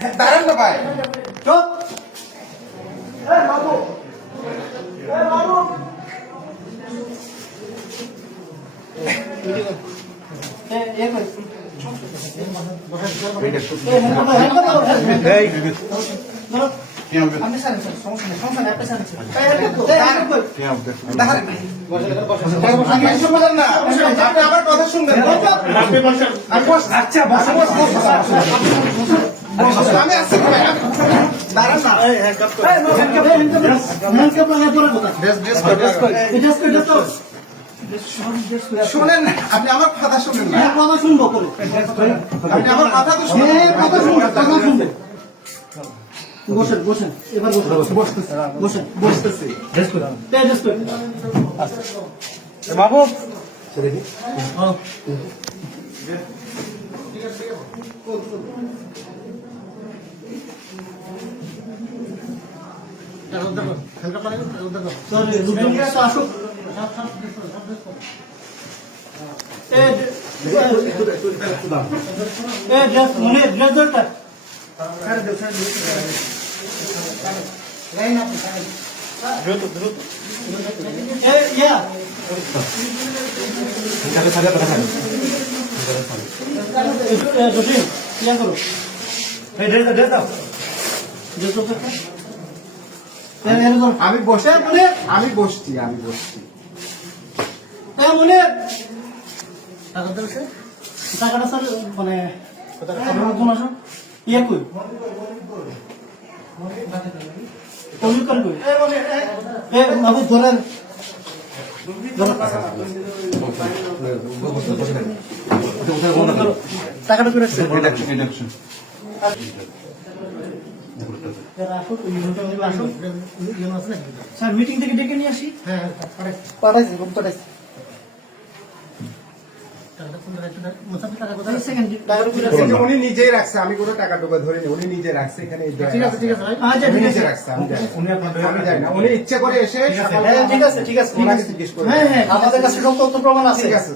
দাঁড়ান না ভাই, চুপ। এই বাবু, এই বাবু। আপনি এসব বলেন না, আপনি আমার কথা শুনবেন। আচ্ছা আমি আসছি ভাই, দাঁড়ান না। শোনেন না, আপনি আমার কথা শুনেন না, কথা শুনবো করে আপনি আমার কথা তো শুনেন। কথা শুনবো, কথা শুনবো। বসেন বসেন, এবার বসেন, বসেন বসতেছি। বাবু আসুক। মনে ড্রেস দরকার আমি বসে আমি বসছি মনে টাকাটা স্যার মানে ইয়ে কই কমিউনিকেট কই বাবু ধরেন টাকাটা করে স্যার মিটিং থেকে ডেকে নিয়ে আসি। হ্যাঁ পাঠাইছি পাঠাইছি। উনি নিজেই রাখছে, আমি কোনো টাকা টুকা ধরিনি, উনি নিজে রাখছে এখানে। ঠিক আছে ঠিক আছে ভাই, আচ্ছা উনি ঠিক নিজে আছে রাখছে, আমি জানি না। উনি ইচ্ছে করে এসে ঠিক আছে ঠিক আছে ঠিক আছে। হ্যাঁ হ্যাঁ আমাদের কাছে সব তথ্য প্রমাণ আছে। ঠিক আছে।